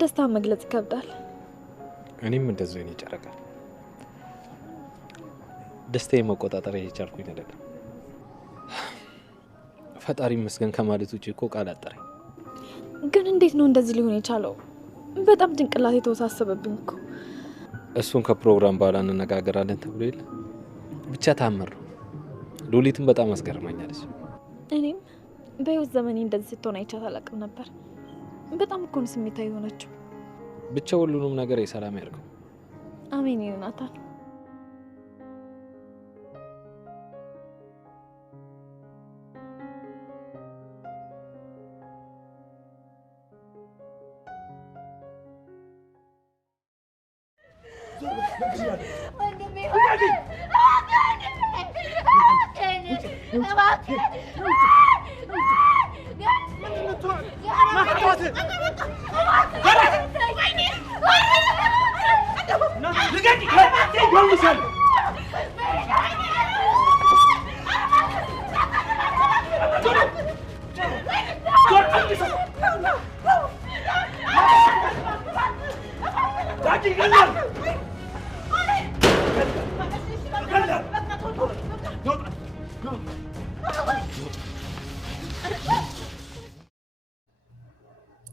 ደስታ መግለጽ ይከብዳል። እኔም እንደዚህ ነው ጨረቃ። ደስታዬ መቆጣጠር የቻልኩኝ አይደለም። ፈጣሪ ይመስገን ከማለት ውጪ እኮ ቃል አጠረኝ። ግን እንዴት ነው እንደዚህ ሊሆን የቻለው? በጣም ጭንቅላት የተወሳሰበብኝ እኮ። እሱን ከፕሮግራም በኋላ እንነጋገራለን ተብሎ የለ። ብቻ ታምር ነው። ሉሊትም በጣም አስገርማኛለች። እኔም በህይወት ዘመኔ እንደዚህ ስትሆን አይቻት አላውቅም ነበር። በጣም እኮ ነው ስሜታዊ የሆነችው። ብቻ ሁሉንም ነገር የሰላም ያድርገው። አሜን ይናታል።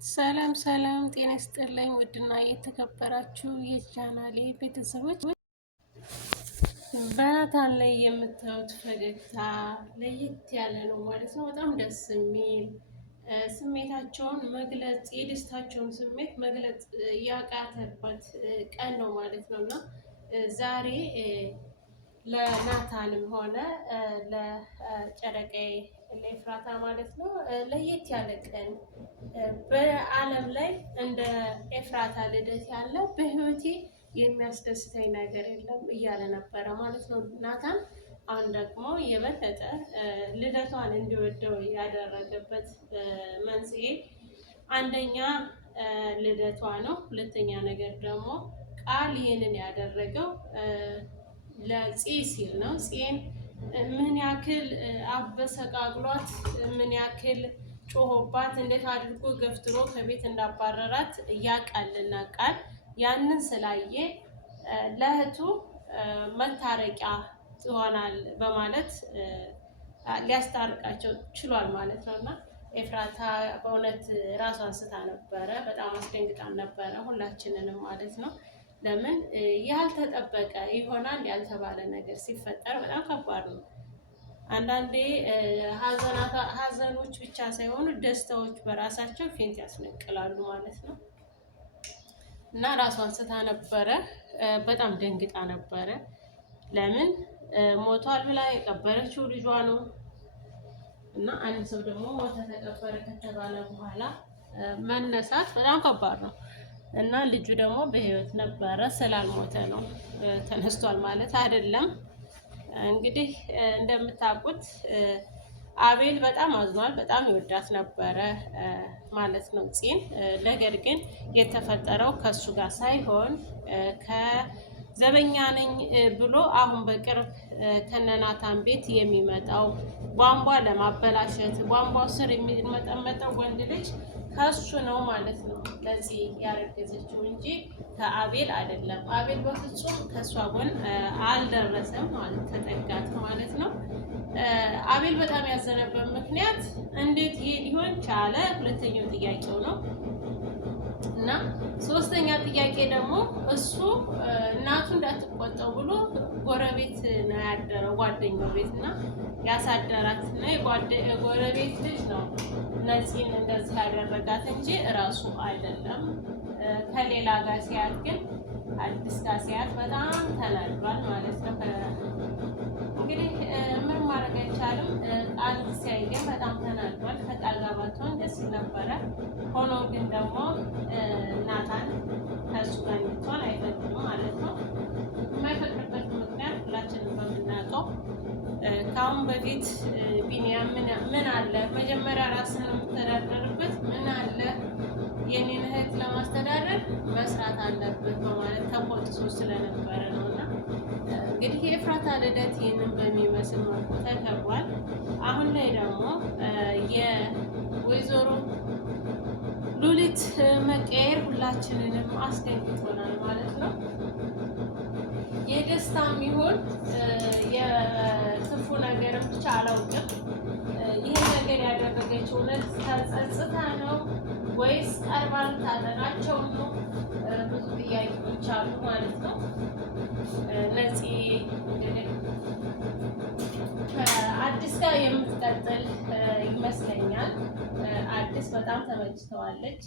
ሰላም ሰላም፣ ጤና ይስጥልኝ ውድና የተከበራችሁ የቻናሌ ቤተሰቦች፣ በናታን ላይ የምታዩት ፈገግታ ለየት ያለ ነው ማለት ነው። በጣም ደስ የሚል ስሜታቸውን መግለጽ የደስታቸውን ስሜት መግለጽ ያቃተበት ቀን ነው ማለት ነው እና ዛሬ ለናታንም ሆነ ለጨረቃዬ ለኤፍራታ ማለት ነው ለየት ያለ ቀን። በዓለም ላይ እንደ ኤፍራታ ልደት ያለ በህይወቴ የሚያስደስተኝ ነገር የለም እያለ ነበረ ማለት ነው ናታን። አሁን ደግሞ የበለጠ ልደቷን እንዲወደው ያደረገበት መንስኤ አንደኛ ልደቷ ነው። ሁለተኛ ነገር ደግሞ ቃል ይሄንን ያደረገው ለፂ ሲል ነው። ፂን ምን ያክል አበሰቃቅሏት ምን ያክል ጮሆባት እንዴት አድርጎ ገፍትሮ ከቤት እንዳባረራት ያቃልና ቃል ያንን ስላየ ለእህቱ መታረቂያ ይሆናል በማለት ሊያስታርቃቸው ችሏል ማለት ነው እና ኤፍራታ በእውነት ራሷን ስታ ነበረ። በጣም አስደንግጣን ነበረ ሁላችንንም ማለት ነው። ለምን ያልተጠበቀ ይሆናል ያልተባለ ነገር ሲፈጠር በጣም ከባድ ነው። አንዳንዴ ሀዘኖች ብቻ ሳይሆኑ ደስታዎች በራሳቸው ፌንት ያስነቅላሉ ማለት ነው እና ራሷን ስታ ነበረ። በጣም ደንግጣ ነበረ። ለምን ሞቷል ብላ የቀበረችው ልጇ ነው እና አንድ ሰው ደግሞ ሞተ ተቀበረ ከተባለ በኋላ መነሳት በጣም ከባድ ነው እና ልጁ ደግሞ በህይወት ነበረ ስላልሞተ ነው ተነስቷል ማለት አይደለም። እንግዲህ እንደምታውቁት አቤል በጣም አዝኗል። በጣም ይወዳት ነበረ ማለት ነው ፂን። ነገር ግን የተፈጠረው ከሱ ጋር ሳይሆን ከዘበኛ ነኝ ብሎ አሁን በቅርብ ከነናታን ቤት የሚመጣው ቧንቧ ለማበላሸት ቧንቧው ስር የሚመጠመጠው ወንድ ልጅ ከሱ ነው ማለት ነው ለዚህ ያረገዘችው እንጂ ከአቤል አይደለም። አቤል በፍጹም ከሷ ጎን አልደረሰም ማለት ተጠጋት ማለት ነው። አቤል በጣም ያዘነበት ምክንያት እንዴት ይሄ ሊሆን ቻለ ሁለተኛው ጥያቄው ነው እና ሶስተኛ ጥያቄ ደግሞ እሱ እናቱ እንዳትቆጣው ብሎ ጎረቤት ነው ያደረው ጓደኛው ቤት እና ያሳደራት እና የጎረቤት ልጅ ነው ነፂን እንደዚህ ያደረጋት እንጂ እራሱ አይደለም። ከሌላ ጋር ሲያት ግን አዲስ ጋር ሲያት በጣም ተናዷል ማለት ነው። እንግዲህ ምን ማድረግ አይቻልም። ቃል ሲያይ ግን በጣም ተናዷል። ከቃል ጋር ባትሆን ደስ ነበረ። ሆኖ ግን ደግሞ ናታን ከእሱ ጋር እንድትሆን አይፈቅድም ማለት ነው። የማይፈቅድበት ምክንያት ሁላችንም በምናውቀው ከአሁን በፊት ቢኒያም ምን አለ መጀመሪያ ራስን የምተዳደርበት ምን አለ የኔን እህት ለማስተዳደር መስራት አለብህ በማለት ተቆጥቶ ስለነበረ ነው እና እንግዲህ የኤፍራታ ልደት ይህንን በሚመስል መልኩ ተከብሯል። አሁን ላይ ደግሞ የወይዘሮ ሉሊት መቀየር ሁላችንንም አስደንግጦናል ማለት ነው። የደስታም ይሁን የክፉ ነገር ብቻ አላውቅም። ይህን ነገር ያደረገችው እውነት ተጸጽታ ነው ወይስ ቀርባ ልታጠናቸው ነው? ብዙ ጥያቄዎች አሉ ማለት ነው። እነዚህ እንግዲህ ከአዲስ ጋር የምትቀጥል ይመስለኛል። አዲስ በጣም ተመችተዋለች።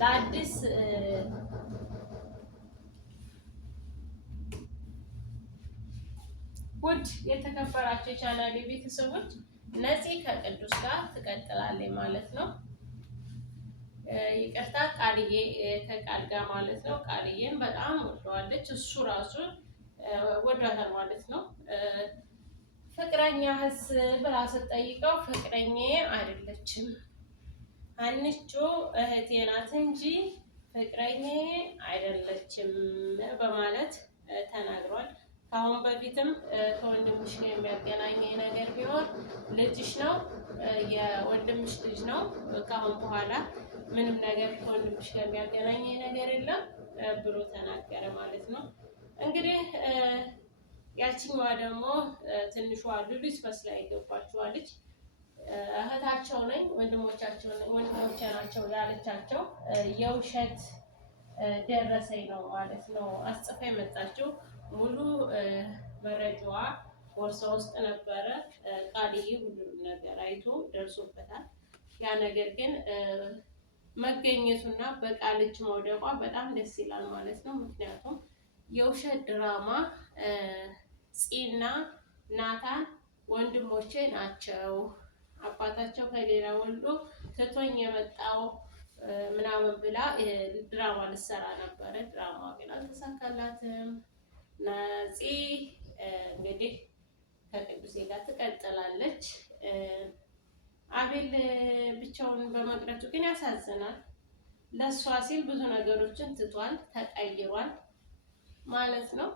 ለአዲስ ውድ የተከበራቸው የቻናሌ ቤተሰቦች ነፂ ከቅዱስ ጋር ትቀጥላለች ማለት ነው። ይቅርታ ቃልዬ ከቃል ጋር ማለት ነው። ቃልዬን በጣም ወደዋለች፣ እሱ ራሱ ወዷታል ማለት ነው። ፍቅረኛህስ ብላ ስትጠይቀው ፍቅረኛዬ አይደለችም አንቺ እህቴ ናት እንጂ ፍቅረኛዬ አይደለችም በማለት ተናግሯል። ከአሁን በፊትም ከወንድምሽ ጋር የሚያገናኘኝ ነገር ቢኖር ልጅሽ ነው፣ የወንድምሽ ልጅ ነው። ከአሁን በኋላ ምንም ነገር ከወንድምሽ ጋር የሚያገናኘኝ ነገር የለም ብሎ ተናገረ ማለት ነው። እንግዲህ ያችኛዋ ደግሞ ትንሿ ሉሊት መስላ የገባችዋ ልጅ እህታቸው ነኝ ወንድሞቼ ናቸው ያለቻቸው የውሸት ደረሰኝ ነው ማለት ነው። አስጽፋ የመጣችው ሙሉ መረጃዋ ቦርሳ ውስጥ ነበረ። ቃልዬ ሁሉንም ነገር አይቶ ደርሶበታል። ያ ነገር ግን መገኘቱና በቃል እጅ መውደቋ በጣም ደስ ይላል ማለት ነው። ምክንያቱም የውሸት ድራማ ፂና ናታን ወንድሞቼ ናቸው፣ አባታቸው ከሌላ ወልዶ ትቶኝ የመጣው ምናምን ብላ ድራማ ልትሰራ ነበረ። ድራማ ግን አልተሳካላትም። ነፂ እንግዲህ ከቅዱሴ ጋር ትቀጥላለች። አቤል ብቻውን በመቅረቱ ግን ያሳዝናል። ለእሷ ሲል ብዙ ነገሮችን ትቷል፣ ተቀይሯል ማለት ነው።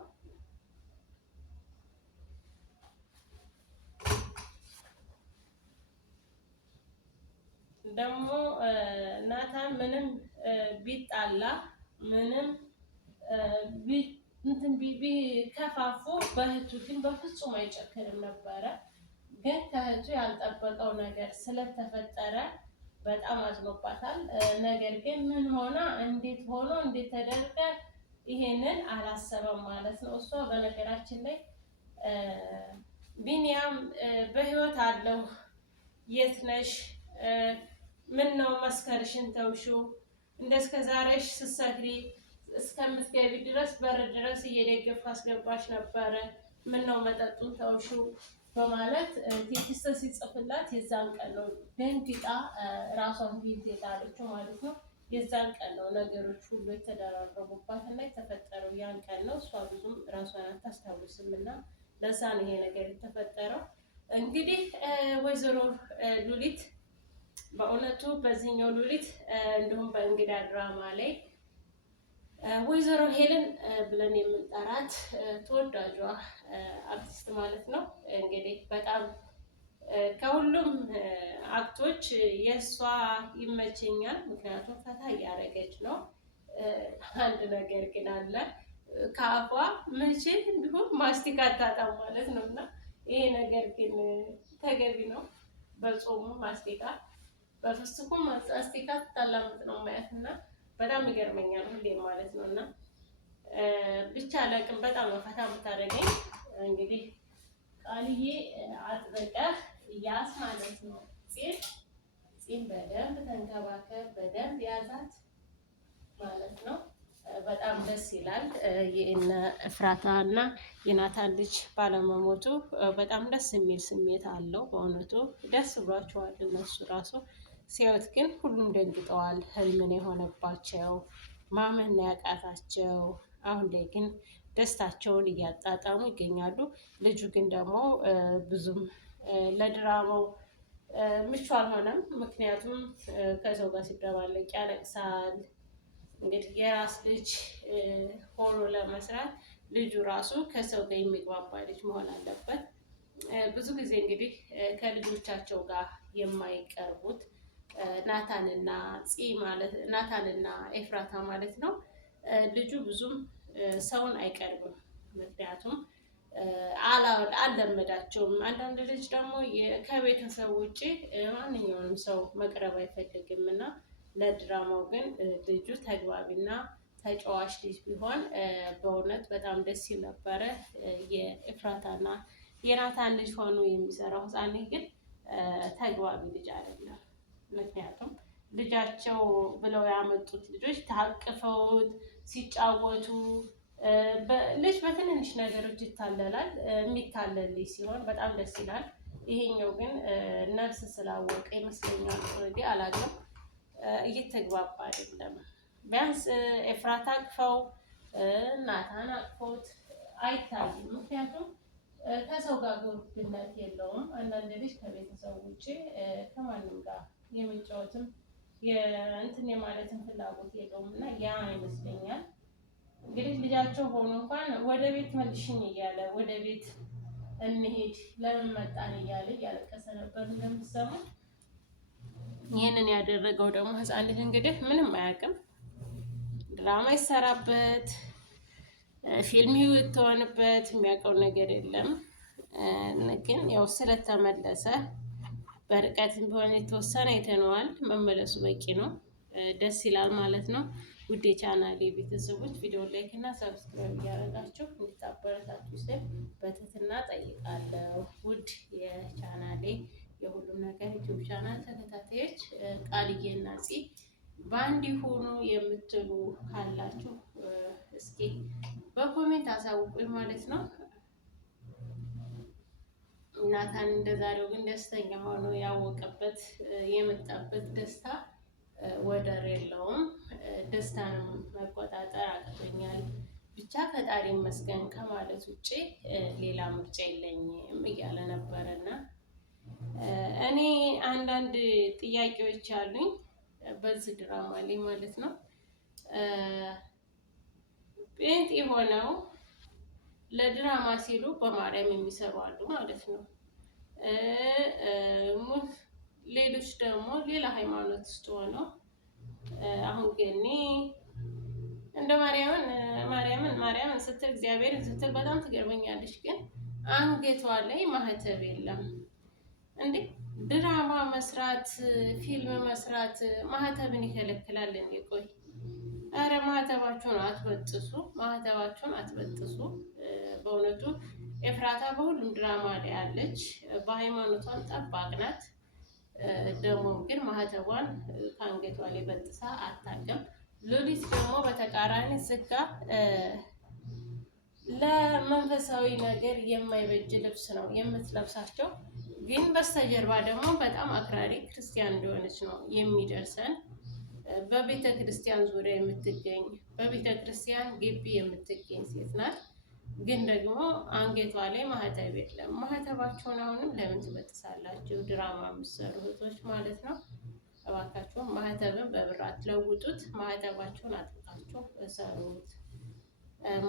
ደግሞ ናታን ምንም ቢጣላ ምንም እንትን ቢከፋፉ በእህቱ ግን በፍጹም አይጨክንም ነበረ። ግን ከእህቱ ያልጠበቀው ነገር ስለተፈጠረ በጣም አዝኖባታል። ነገር ግን ምን ሆና እንዴት ሆኖ እንዴት ተደርገ ይሄንን አላሰበም ማለት ነው። እሷ በነገራችን ላይ ቢኒያም በህይወት አለው የት ነሽ? ምን ነው መስከርሽን ተውሽው? እንደስከ ዛሬሽ ስትሰክሪ እስከምትገቢ ድረስ በር ድረስ እየደገፍኩ አስገባሽ ነበረ። ምን ነው መጠጡን ተውሽው? በማለት ቴክስት ሲጽፍላት የዛን ቀን ነው ደንግጣ ራሷን ቢት የጣለችው ማለት ነው። የዛን ቀን ነው ነገሮች ሁሉ የተደራረቡባት እና የተፈጠረው ያን ቀን ነው። እሷ ብዙም ራሷን አታስታውስም እና ለዛ ነው ይሄ ነገር የተፈጠረው። እንግዲህ ወይዘሮ ሉሊት በእውነቱ በዚህኛው ሉሊት እንዲሁም በእንግዳ ድራማ ላይ ወይዘሮ ሄለን ብለን የምንጠራት ተወዳጇ አርቲስት ማለት ነው። እንግዲህ በጣም ከሁሉም አክቶች የእሷ ይመቸኛል። ምክንያቱም ፈታ እያደረገች ነው። አንድ ነገር ግን አለ፣ ከአፏ መቼ እንዲሁም ማስቲካ አታጣም ማለት ነው። እና ይሄ ነገር ግን ተገቢ ነው። በጾሙ ማስቲካ በፍስኩም ማስቲካ ታላምጥ ነው ማየት እና በጣም ይገርመኛል ሁሌም ማለት ነው። እና ብቻ አላቅም በጣም ፈታ የምታደርገኝ እንግዲህ ቃልዬ አጥብቀህ ያስ ማለት ነው። ፂን በደንብ ተንከባከብ፣ በደንብ ያዛት ማለት ነው። በጣም ደስ ይላል። የእነ እፍራታ እና የናታን ልጅ ባለመሞቱ በጣም ደስ የሚል ስሜት አለው። በእውነቱ ደስ ብሏቸዋል እነሱ ራሱ ሲያዩት፣ ግን ሁሉም ደንግጠዋል። ህልምን የሆነባቸው ማመን ያቃታቸው፣ አሁን ላይ ግን ደስታቸውን እያጣጣሙ ይገኛሉ። ልጁ ግን ደግሞ ብዙም ለድራማው ምቹ አልሆነም። ምክንያቱም ከሰው ጋር ሲደባለቅ ያለቅሳል። እንግዲህ የራስ ልጅ ሆኖ ለመስራት ልጁ ራሱ ከሰው ጋር የሚግባባ ልጅ መሆን አለበት። ብዙ ጊዜ እንግዲህ ከልጆቻቸው ጋር የማይቀርቡት ናታንና ኤፍራታ ማለት ነው። ልጁ ብዙም ሰውን አይቀርብም፣ ምክንያቱም አልለመዳቸውም። አንዳንድ ልጅ ደግሞ ከቤተሰብ ውጭ ማንኛውንም ሰው መቅረብ አይፈልግም እና ለድራማው ግን ልጁ ተግባቢና ተጫዋች ልጅ ቢሆን በእውነት በጣም ደስ ይል ነበረ። የኤፍራታና የናታን ልጅ ሆኖ የሚሰራው ህፃን ግን ተግባቢ ልጅ አይደለም። ምክንያቱም ልጃቸው ብለው ያመጡት ልጆች ታቅፈውት ሲጫወቱ ልጅ በትንንሽ ነገሮች ይታለላል። የሚታለል ልጅ ሲሆን በጣም ደስ ይላል። ይሄኛው ግን ነፍስ ስላወቀ ይመስለኛል እንግዲህ አላውቅም፣ እየተግባባ አይደለም። ቢያንስ ኤፍራታ አቅፈው ናታን አቅፎት አይታይም። ምክንያቱም ከሰው ጋር ግንኙነት የለውም። አንዳንድ ልጅ ከቤተሰብ ውጭ ከማንም ጋር የሚጫወትም እንትን የማለትን ፍላጎት የለውም እና ያ ይመስለኛል እንግዲህ ልጃቸው ሆኖ እንኳን ወደ ቤት መልሽኝ እያለ ወደ ቤት እንሄድ ለምን መጣን እያለ እያለቀሰ ነበር እንደምትሰሙ። ይህንን ያደረገው ደግሞ ህፃን ልጅ እንግዲህ ምንም አያውቅም። ድራማ ይሰራበት ፊልም ይወጣበት የሚያውቀው ነገር የለም። ግን ያው ስለተመለሰ በርቀትም ቢሆን የተወሰነ አይተነዋል። መመለሱ በቂ ነው። ደስ ይላል ማለት ነው። ውድ የቻናሌ ቤተሰቦች ቪዲዮ ላይክ እና ሰብስክራይብ እያደረጋችሁ እንድታበረታችሁ ስል በትህትና ጠይቃለሁ። ውድ የቻናሌ የሁሉም ነገር ዩቲዩብ ቻናል ተከታታዮች ቃልዬና ፂ በአንድ ሆኖ የምትሉ ካላችሁ እስኪ በኮሜንት አሳውቁኝ ማለት ነው። ናታን እንደዛሬው ግን ደስተኛ ሆኖ ያወቀበት የመጣበት ደስታ ወደር የለውም። ደስታንም መቆጣጠር አቅቶኛል፣ ብቻ ፈጣሪ ይመስገን ከማለት ውጭ ሌላ ምርጫ የለኝም እያለ ነበረና እኔ አንዳንድ ጥያቄዎች አሉኝ በዚህ ድራማ ላይ ማለት ነው። ጴንጤ ሆነው ለድራማ ሲሉ በማርያም የሚሰሩ አሉ ማለት ነው። ሌሎች ደግሞ ሌላ ሃይማኖት ውስጥ ሆነው አሁን ግን እንደ ማርያምን ስትል እግዚአብሔርን ስትል በጣም ትገርመኛለች። ግን አንገቷ ላይ ማህተብ የለም እንዴ! ድራማ መስራት ፊልም መስራት ማህተብን ይከለክላል እንዴ? ቆይ አረ ማህተባችሁን አትበጥሱ፣ ማህተባችሁን አትበጥሱ። በእውነቱ ኤፍራታ በሁሉም ድራማ ላይ ያለች በሃይማኖቷን ጠባቅ ናት። ደግሞ ግን ማህተቧን ከአንገቷ ላይ በጥሳ አታውቅም። ሉሊት ደግሞ በተቃራኒ ስጋ ለመንፈሳዊ ነገር የማይበጅ ልብስ ነው የምትለብሳቸው። ግን በስተጀርባ ደግሞ በጣም አክራሪ ክርስቲያን እንደሆነች ነው የሚደርሰን። በቤተ ክርስቲያን ዙሪያ የምትገኝ በቤተ ክርስቲያን ግቢ የምትገኝ ሴት ናት። ግን ደግሞ አንገቷ ላይ ማህተብ የለም። ማህተባቸውን አሁንም ለምን ትበጥሳላችሁ? ድራማ የምትሰሩ እህቶች ማለት ነው። እባካችሁን ማህተብን በብር አትለውጡት። ማህተባችሁን አጥብቃችሁ እሰሩት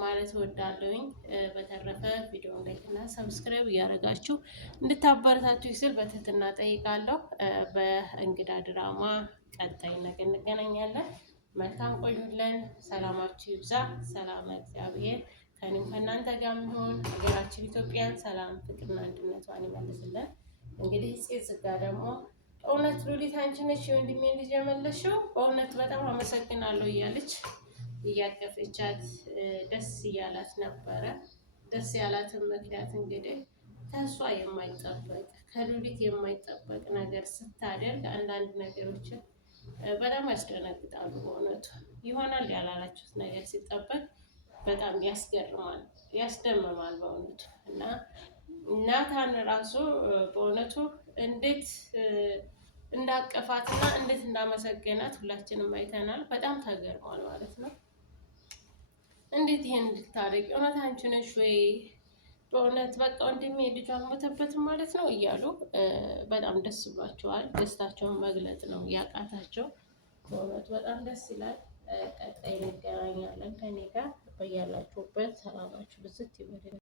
ማለት እወዳለሁኝ። በተረፈ ቪዲዮን ላይክ እና ሰብስክራይብ እያደረጋችሁ እንድታበረታችሁ ስል በትህትና ጠይቃለሁ። በእንግዳ ድራማ ቀጣይ ነገር እንገናኛለን። መልካም ቆዩልን። ሰላማችሁ ይብዛ። ሰላም እግዚአብሔር ከእኔም ከእናንተ ጋር የሚሆን ሀገራችን ኢትዮጵያን ሰላም፣ ፍቅርና አንድነቷን ይመልስልን። እንግዲህ ጽጋ ደግሞ እውነት ሉሊት አንቺ ነሽ የወንድሜ ልጅ የመለሽው? በእውነት በጣም አመሰግናለሁ እያለች እያቀፈቻት ደስ እያላት ነበረ። ደስ ያላትን ምክንያት እንግዲህ ከእሷ የማይጠበቅ ከሉሊት የማይጠበቅ ነገር ስታደርግ አንዳንድ ነገሮችን በጣም ያስደነግጣሉ። በእውነቱ ይሆናል ያላላችሁት ነገር ሲጠበቅ በጣም ያስገርማል፣ ያስደምማል በእውነቱ እና ናታን ራሱ በእውነቱ እንዴት እንዳቀፋትና እንዴት እንዳመሰገናት ሁላችንም አይተናል። በጣም ተገርሟል ማለት ነው። እንዴት ይሄን እንድታደርግ እውነት አንቺ ነሽ ወይ? በእውነት በቃ ወንድሜ ልጇ ሞተበትም ማለት ነው እያሉ በጣም ደስ ብሏቸዋል። ደስታቸውን መግለጽ ነው ያቃታቸው። በእውነቱ በጣም ደስ ይላል። ቀጣይ እንገናኛለን ከኔ ጋር። በያላችሁበት ሰላማችሁ ብዝት ይበል።